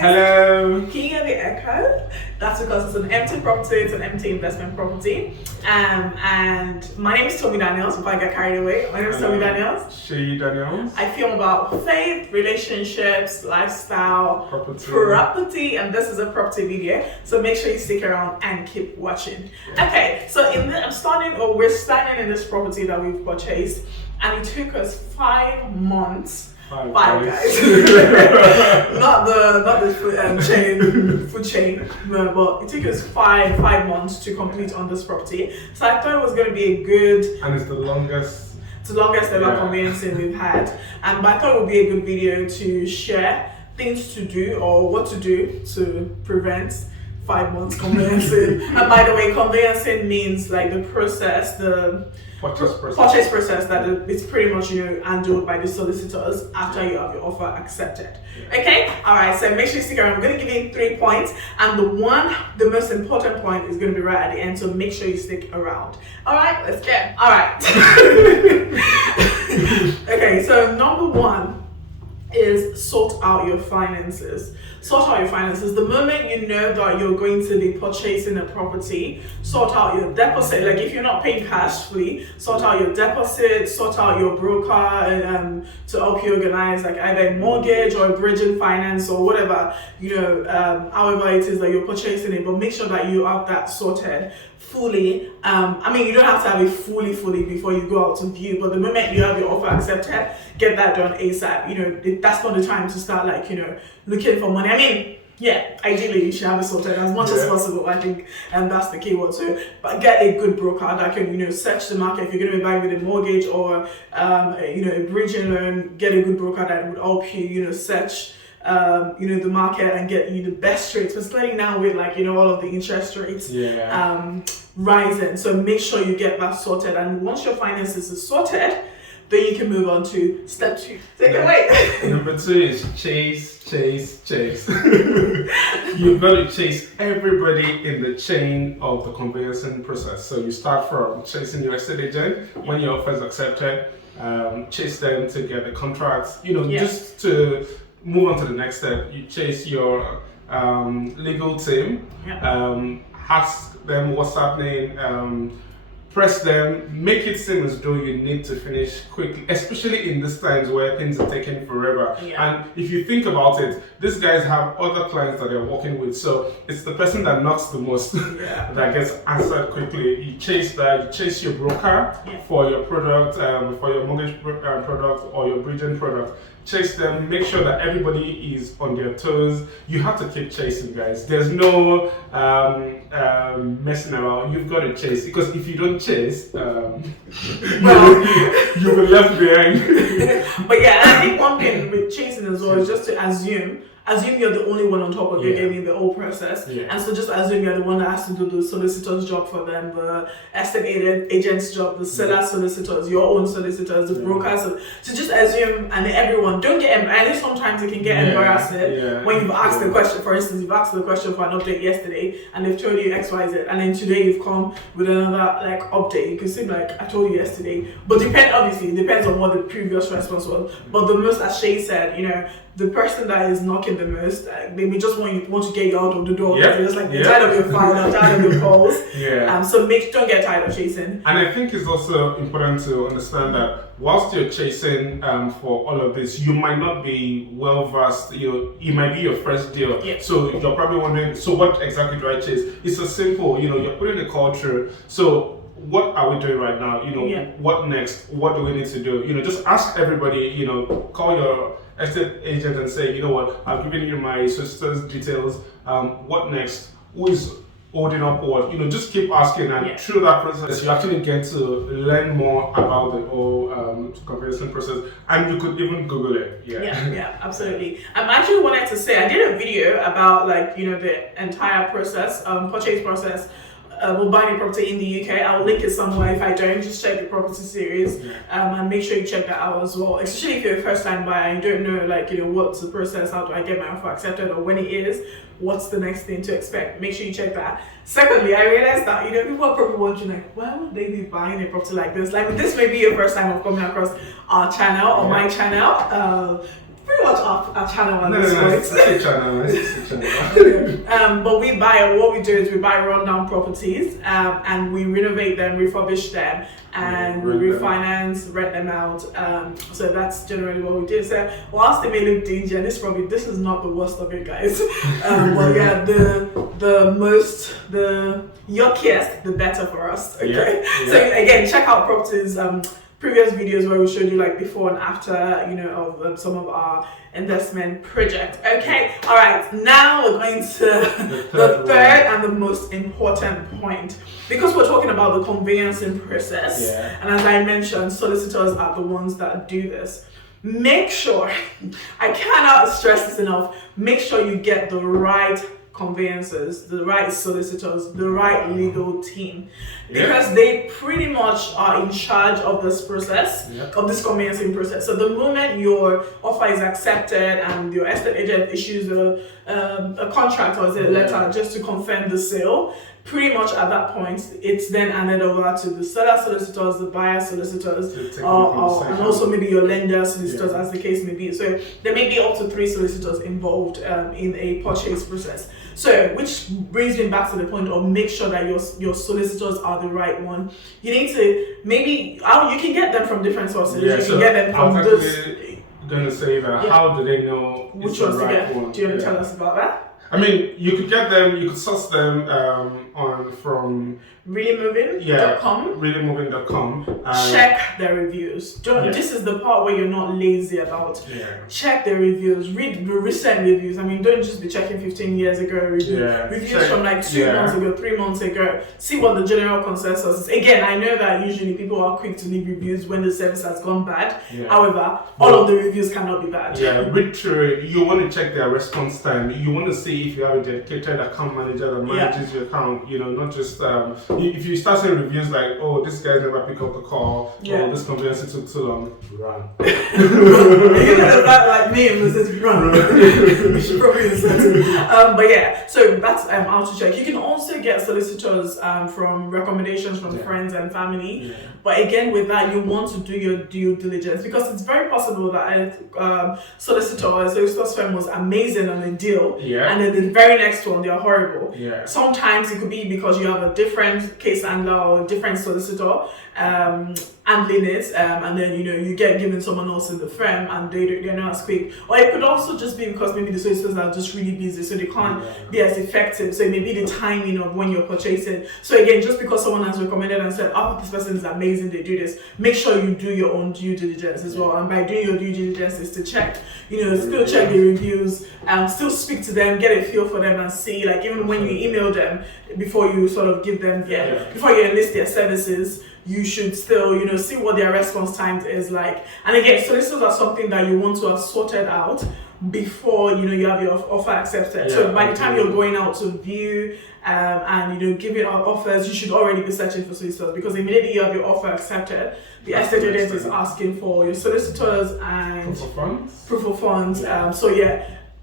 guys. Hello. Can you hear the echo? That's because it's an empty property, it's an empty investment property. And my name is Tommy Daniels, if I get carried away. My name is Tommy Daniels. Shay Daniels. I film about faith, relationships, lifestyle, property, and this is a property video. So make sure you stick around and keep watching. Yeah. Okay, so we're standing in this property that we've purchased, and it took us 5 months. Five guys. not the food chain, no, but it took us five months to complete on this property. So I thought it was going to be a good, and it's the longest ever conveyancing we've had. But I thought it would be a good video to share things to do or what to do to prevent 5 months conveyancing. And by the way, conveyancing means like the process, the purchase process that it's pretty much handled by the solicitors after you have your offer accepted. Yeah. Okay, all right. So make sure you stick around. I'm going to give you 3 points, and the most important point is going to be right at the end. So make sure you stick around. All right, let's get. All right. Okay. So number 1 is sort out your finances. Sort out your finances. The moment you know that you're going to be purchasing a property, sort out your deposit. Like if you're not paying cash fully, sort out your deposit, sort out your broker to help you organize like either a mortgage or a bridging finance or whatever, however it is that you're purchasing it, but make sure that you have that sorted fully. You don't have to have it fully before you go out to view, but the moment you have your offer accepted, get that done ASAP. That's not the time to start looking for money. Ideally you should have it sorted as much as possible. I think, and that's the key word. So, but get a good broker that can, search the market. If you're going to be buying with a mortgage or, a bridging loan, get a good broker that would help you, search the market and get you the best rates, especially now with all of the interest rates rising. So make sure you get that sorted, and once your finances is sorted, then you can move on to step 2. Take it away. Number 2 is chase. You've got to chase everybody in the chain of the conveyancing process. So you start from chasing your estate agent when your offer is accepted, chase them to get the contracts, just to move on to the next step. You chase your legal team, ask them what's happening, press them, make it seem as though you need to finish quickly, especially in these times where things are taking forever. And if you think about it, these guys have other clients that they're working with, so it's the person that knocks the most that gets answered quickly. You chase that, you chase your broker for your product, for your mortgage product or your bridging product. Chase them, make sure that everybody is on their toes. You have to keep chasing, guys. There's no messing around. You've got to chase, because if you don't chase, you'll be left behind. But I think one thing with chasing as well is just to assume you're the only one on top of your game in the whole process. And so just assume you're the one that has to do the solicitor's job for them, the estate agent's job, the seller solicitors, your own solicitors, the brokers. So just assume, and everyone, don't get, I know sometimes it can get embarrassing when you've asked the question. For instance, you've asked the question for an update yesterday and they've told you X, Y, Z, and then today you've come with another update. You can seem like I told you yesterday, but obviously it depends on what the previous response was. But the most, as Shay said, the person that is knocking the most, they may just want to get you out of the door. They're just they're tired of your file, they're tired of your calls. So don't get tired of chasing. And I think it's also important to understand that whilst you're chasing for all of this, you might not be well versed. It might be your first deal. So you're probably wondering, so what exactly do I chase? It's a simple, you're putting the call through. So what are we doing right now? What next? What do we need to do? Just ask everybody, call your estate agent and say, you know what, I've given you my solicitor's details. What next? Who is holding up what? Just keep asking, and through that process, you actually get to learn more about the whole conveyancing process, and you could even Google it. Absolutely. I actually wanted to say, I did a video about the entire process, purchase process. We're buying a property in the UK. I'll link it somewhere. If I don't, just check the property series and make sure you check that out as well. Especially if you're a first time buyer and you don't know what's the process, how do I get my offer accepted, or when it is, what's the next thing to expect. Make sure you check that. Secondly, I realized that people are probably wondering why would they be buying a property like this? This may be your first time of coming across our channel or my channel. watch our channel at No, this no, point. it's a channel. It's a channel. But what we do is we buy rundown properties and we renovate them, refurbish them, and we refinance, rent them out. So that's generally what we do. So whilst they may look dingy, and this is not the worst of it, guys. But yeah, the yuckiest, the better for us. Okay. Yeah. So again, check out properties. Previous videos where we showed you like before and after, of some of our investment projects. Okay, all right. Now we're going to the third and the most important point, because we're talking about the conveyancing process. Yeah. And as I mentioned, solicitors are the ones that do this. Make sure, I cannot stress this enough, make sure you get the right conveyancers, the right solicitors, the right legal team, because they pretty much are in charge of this process, of this conveyancing process. So the moment your offer is accepted and your estate agent issues a contract or a letter just to confirm the sale, pretty much at that point, it's then handed over to the seller solicitors, the buyer solicitors, and also maybe your lender solicitors, as the case may be. So there may be up to 3 solicitors involved in a purchase process. So, which brings me back to the point of make sure that your solicitors are the right one. You need to you can get them from different sources. Yeah, you can get them from going to say that how do they know which it's the ones to right get? one? Do you want to tell us about that? I mean, you could get them, you could source them from reallymoving.com. reallymoving.com. Check their reviews. This is the part where you're not lazy about. Check the reviews. Read the recent reviews. I mean, don't just be checking 15 years ago reviews from like 2 months ago, 3 months ago. See what the general consensus is. Again, I know that usually people are quick to leave reviews when the service has gone bad. However, all of the reviews cannot be bad. Read through it. You want to check their response time. You want to see if you have a dedicated account manager that manages your account, not just if you start seeing reviews like, oh, this guy never picked up the call, or this conveyance took too long, run. Like me and Mrs. Run. You should probably listen to but yeah, so that's how to check. You can also get solicitors from recommendations from friends and family. But again, with that, you want to do your due diligence, because it's very possible that a solicitor's firm was amazing on a deal, and then the very next one they're horrible. Sometimes it could be because you have a different case handler or a different solicitor handling it, and then you get given someone else in the firm and they're not as quick. Or it could also just be because maybe the solicitors are just really busy, so they can't be as effective. So it may be the timing of when you're purchasing. So again, just because someone has recommended and said, oh, this person is amazing, they do this, make sure you do your own due diligence as well. And by doing your due diligence is to check, still check the reviews, still speak to them, get a feel for them, and see, like, even when you email them, before you sort of give them before you enlist their services, you should still, see what their response time is like. And again, solicitors are something that you want to have sorted out before, you have your offer accepted. So by the time you're going out to view and, giving out offers, you should already be searching for solicitors, because immediately you have your offer accepted, the estate agent is asking for your solicitors and proof of funds.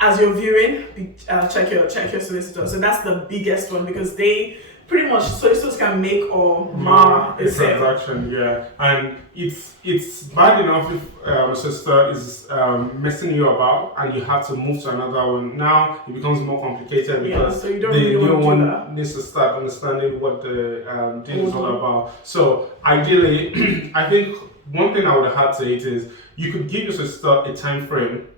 As you're viewing, check your solicitor. So that's the biggest one, because they pretty much, solicitors can make or mar a transaction. And it's bad enough if a solicitor is messing you about and you have to move to another one. Now it becomes more complicated because so you don't the really new one that. needs to start understanding what the deal is all about. So ideally, I think one thing I would have had to it is you could give your solicitor a time frame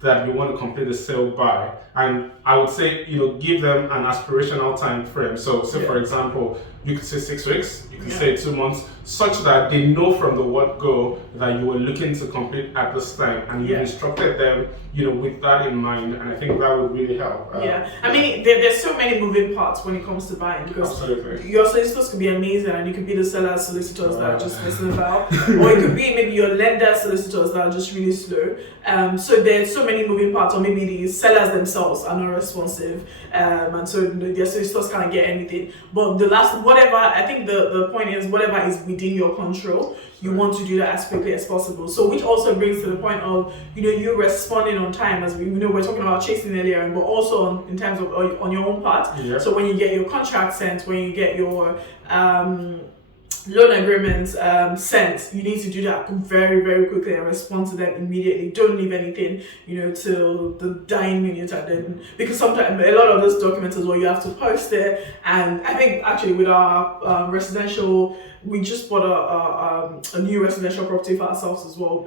that you want to complete the sale by, and I would say give them an aspirational time frame. So for example, you could say 6 weeks, you could say 2 months, such that they know from the word go that you were looking to complete at this time, and you instructed them with that in mind, and I think that would really help. I mean, there's so many moving parts when it comes to buying, because your solicitors could be amazing and you could be the seller's solicitors that are just messing about, or it could be maybe your lender's solicitors that are just really slow. So there's so many moving parts, or maybe the sellers themselves are not responsive, and so their solicitors can't get anything. But I think the point is, whatever is within your control, you want to do that as quickly as possible. So which also brings to the point of you responding on time, as we're talking about chasing earlier, but also in terms of on your own part. So when you get your contract sent, when you get your loan agreements sent, you need to do that very, very quickly and respond to them immediately. Don't leave anything, till the dying minute, and then, because sometimes a lot of those documents as well, you have to post it. And I think actually with our residential, we just bought a new residential property for ourselves as well.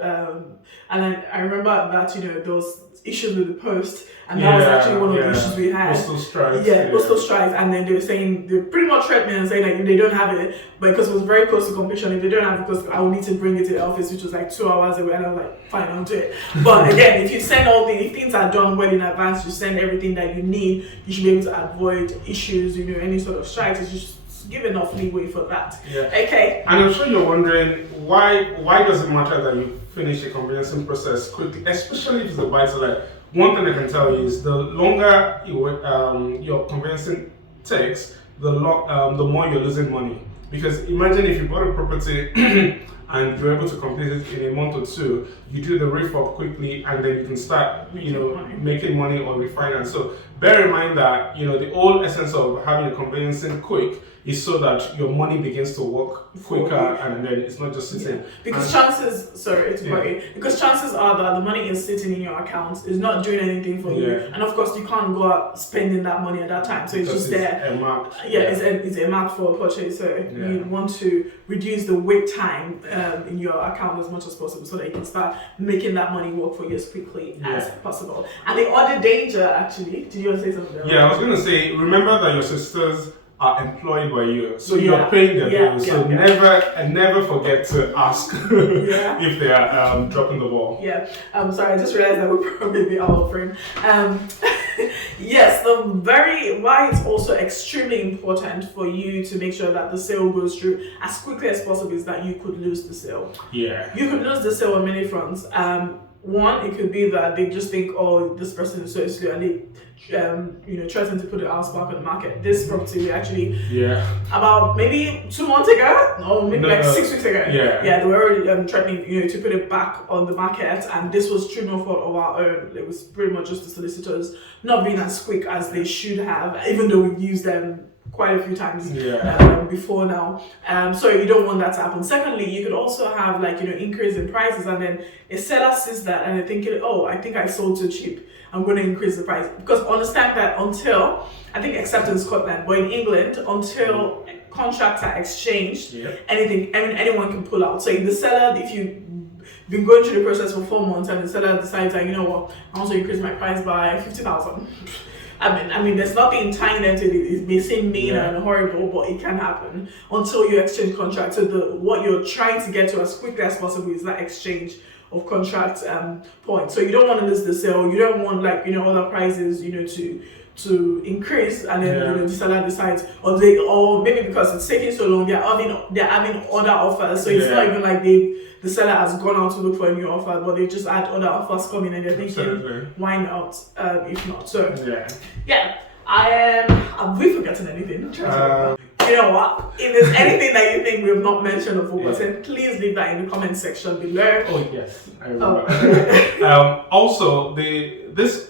And I remember that, there was issues with the post, and that was actually one of the issues we had. Postal strikes. Postal strikes, and then they pretty much threatened me and saying that if they don't have it, but because it was very close to completion, if they don't have it, because I will need to bring it to the office, which was like 2 hours away, and I was like, fine, I'll do it. But again, if you send if things are done well in advance, you send everything that you need, you should be able to avoid issues, any sort of strikes. It's just give enough leeway for that. Yeah. Okay. And I'm sure you're wondering why does it matter that you finish the conveyancing process quickly, especially if it's a buy-to-let. One thing I can tell you is the longer your conveyancing takes, the more you're losing money. Because imagine if you bought a property and you're able to complete it in a month or two, you do the refurb quickly, and then you can start, making money on refinance. So bear in mind that, the whole essence of having a conveyancing quick is so that your money begins to work quicker, and then it's not just sitting. Because chances are that the money is sitting in your account, is not doing anything for you, and of course you can't go out spending that money at that time. So it's just there. It's a mark for a purchase. So you want to reduce the wait time in your account as much as possible, so that you can start making that money work for you as quickly as possible. And the other danger, actually, did you want to say something else? Yeah, I was going to say, remember that your sisters are employed by you, so you're paying their bills. So never forget to ask if they are dropping the ball. Yeah, I'm sorry, I just realized that we're probably out of frame. Yes, why it's also extremely important for you to make sure that the sale goes through as quickly as possible is that you could lose the sale. Yeah, you could lose the sale on many fronts. One, it could be that they just think, oh, this person is so slow, and they threaten to put the house back on the market. This property, we actually, about maybe 2 months ago, or maybe 6 weeks ago, they were already threatening, to put it back on the market, and this was through no fault of our own. It was pretty much just the solicitors not being as quick as they should have, even though we've used them quite a few times before now. So you don't want that to happen. Secondly, you could also have increase in prices, and then a seller sees that and they're thinking, oh, I think I sold too cheap, I'm going to increase the price. Because understand that until, I think except in Scotland, but in England, until contracts are exchanged, anyone can pull out. So if the seller, if you've been going through the process for 4 months and the seller decides that, I want to increase my price by 50,000. I mean, there's nothing tying them to it. It may seem mean and horrible, but it can happen until you exchange contracts. So what you're trying to get to as quickly as possible is that exchange of contract point. So you don't want to lose the sale. You don't want other prices, to increase, and then the seller decides, or maybe because it's taking so long, they're having other offers. So it's not even like the seller has gone out to look for a new offer, but they just had other offers coming, and they're thinking, why not? If not, so have we forgotten anything? You know what? If there's anything that you think we have not mentioned or forgotten, please leave that in the comment section below. Oh yes, I remember. Also, this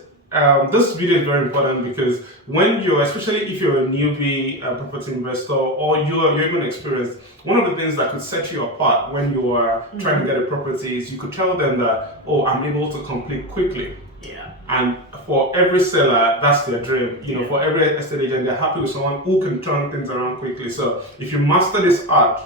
video is very important because when especially if you're a newbie property investor, or you're even experienced, one of the things that could set you apart when you are trying to get a property is you could tell them that, oh, I'm able to complete quickly. Yeah. And for every seller, that's their dream. For every estate agent, they're happy with someone who can turn things around quickly. So if you master this art,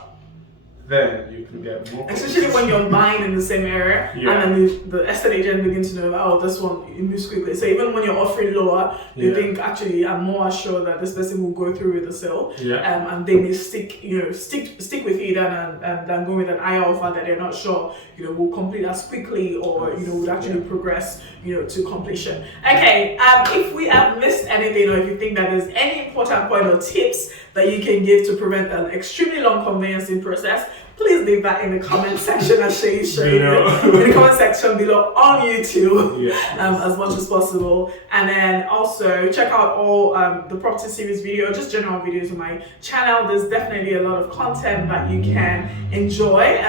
then you can get more. Especially when you're buying in the same area, and then the estate agent begins to know, oh, this one it moves quickly. So even when you're offering lower, they think actually I'm more assured that this person will go through with the sale, and they may stick with you than go with an higher offer that they're not sure will complete as quickly, or would actually progress to completion. Okay, if we have missed anything, or if you think that there's any important point or tips that you can give to prevent an extremely long conveyancing process, please leave that in the comment section as Shay showed Yeah. in the comment section below on YouTube. Yeah. As much as possible. And then also check out all the property series video, just general videos on my channel. There's definitely a lot of content that you can enjoy.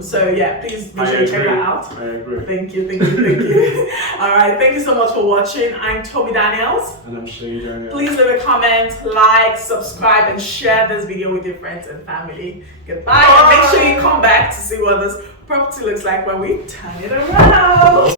So yeah, please make sure you check that out. I agree. Thank you. All right, thank you so much for watching. I'm Toby Daniels. And I'm Shay Daniel. Please leave a comment, like, subscribe, and share this video with your friends and family. Goodbye, and make sure you come back to see what this property looks like when we turn it around.